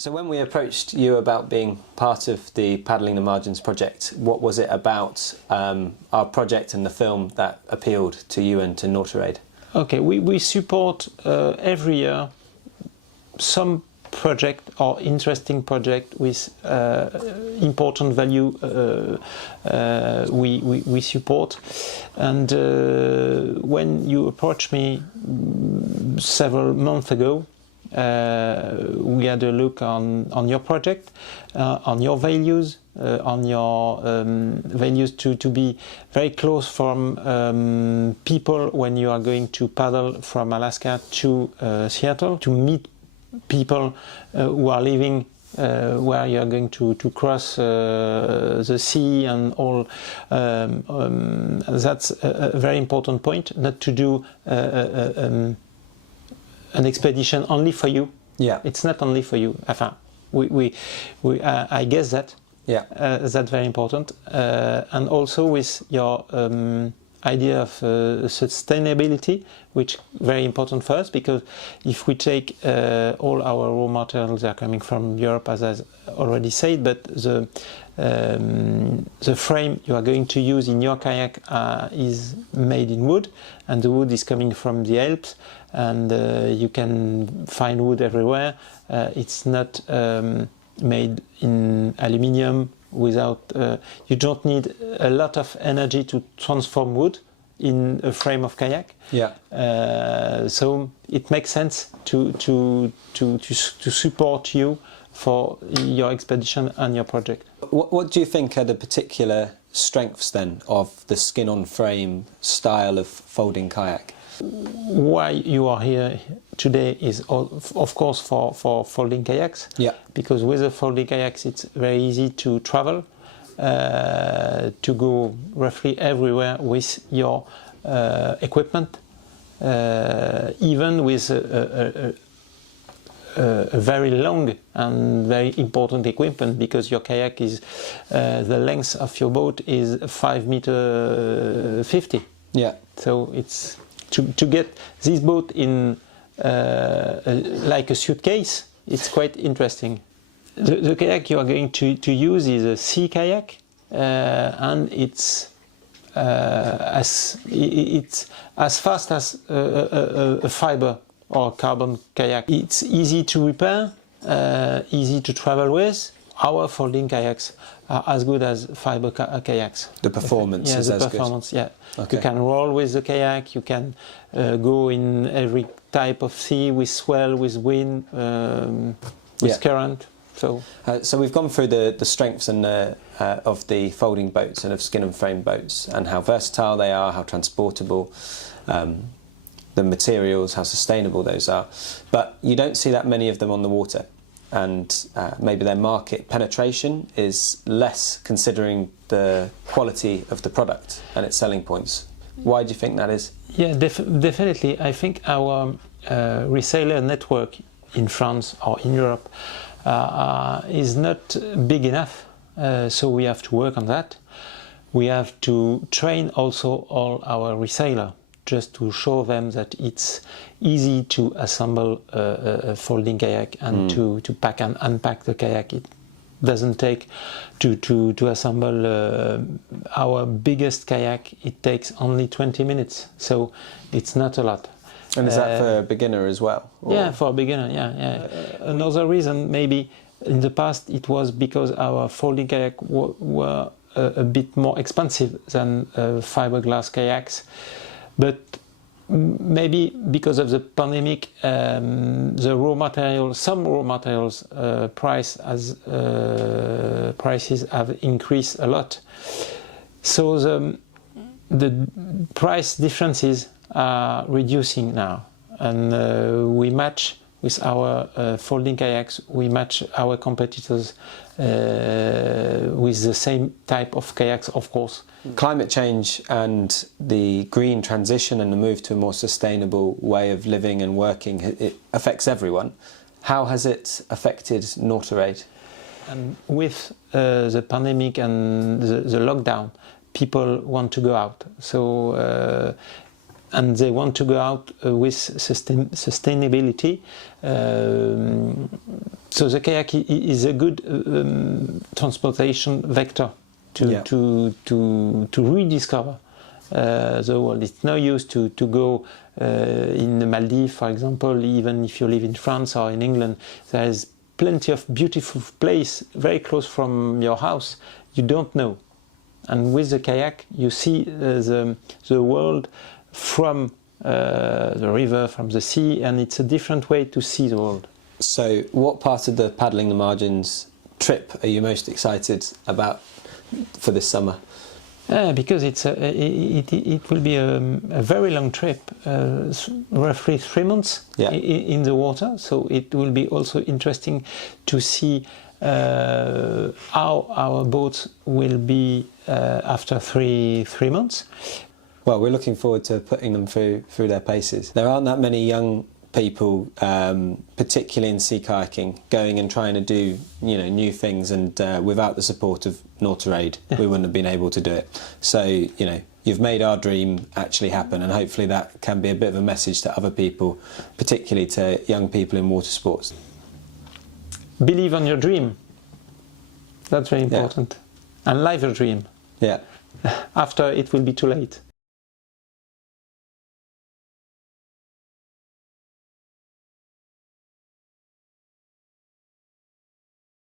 So when we approached you about being part of the Paddling the Margins project, what was it about our project and the film that appealed to you and to Nautiraid? Okay, we support every year some project or interesting project with important value we support. And when you approached me several months ago, we had a look on your project, on your values, on your values to be very close from people when you are going to paddle from Alaska to Seattle, to meet people who are living where you are going to cross the sea and all. That's a very important point, not to do an expedition only for you. Yeah, it's not only for you. Enfin, I guess that. Yeah, that's very important. And also with your idea of sustainability, which is very important for us, because if we take all our raw materials are coming from Europe, as I already said, but the frame you are going to use in your kayak is made in wood, and the wood is coming from the Alps, and you can find wood everywhere. It's not made in aluminium. Without you don't need a lot of energy to transform wood in a frame of kayak. Yeah. So it makes sense to support you for your expedition and your project. What do you think are the particular strengths then of the skin-on-frame style of folding kayak? Why you are here today is of course for folding kayaks. Yeah. Because with the folding kayaks it's very easy to travel, to go roughly everywhere with your equipment, even with a very long and very important equipment, because your kayak is the length of your boat is 5.50 meters. Yeah. So it's to get this boat in like a suitcase, it's quite interesting. The kayak you are going to use is a sea kayak, and it's as fast as a fiber or carbon kayak. It's easy to repair, easy to travel with. Our folding kayaks are as good as fiber kayaks. The performance is as good? Yeah, the performance, yeah. Okay. You can roll with the kayak, you can go in every type of sea, with swell, with wind, with current. So we've gone through the strengths and of the folding boats and of skin and frame boats, and how versatile they are, how transportable, the materials, how sustainable those are. But you don't see that many of them on the water, and maybe their market penetration is less, considering the quality of the product and its selling points. Why do you think that is? Yeah, definitely. I think our reseller network in France or in Europe is not big enough, so we have to work on that. We have to train also all our resellers, just to show them that it's easy to assemble a folding kayak and to pack and unpack the kayak. It doesn't take to assemble our biggest kayak. It takes only 20 minutes, so it's not a lot. And is that for a beginner as well? Or? Yeah, for a beginner, yeah. Another reason, maybe in the past, it was because our folding kayak were a bit more expensive than fiberglass kayaks. But maybe because of the pandemic, the raw material, some raw materials prices have increased a lot. So the price differences are reducing now, and we match with our folding kayaks, we match our competitors with the same type of kayaks, of course. Climate change and the green transition and the move to a more sustainable way of living and working, it affects everyone. How has it affected Nautiraid? And with the pandemic and the lockdown, people want to go out. So and they want to go out with sustainability. So the kayak is a good transportation vector to rediscover the world. It's no use to go in the Maldives, for example. Even if you live in France or in England, there is plenty of beautiful place very close from your house you don't know. And with the kayak, you see the world from the river, from the sea, and it's a different way to see the world. So, what part of the Paddling the Margins trip are you most excited about for this summer? Because it will be a very long trip, roughly 3 months in the water. So it will be also interesting to see how our boats will be after three months. Well, we're looking forward to putting them through their paces. There aren't that many young people, particularly in sea kayaking, going and trying to do new things, and without the support of Nautiraid, we wouldn't have been able to do it. So you've made our dream actually happen, and hopefully that can be a bit of a message to other people, particularly to young people in water sports. Believe on your dream. That's very important, and live your dream. Yeah. After it will be too late.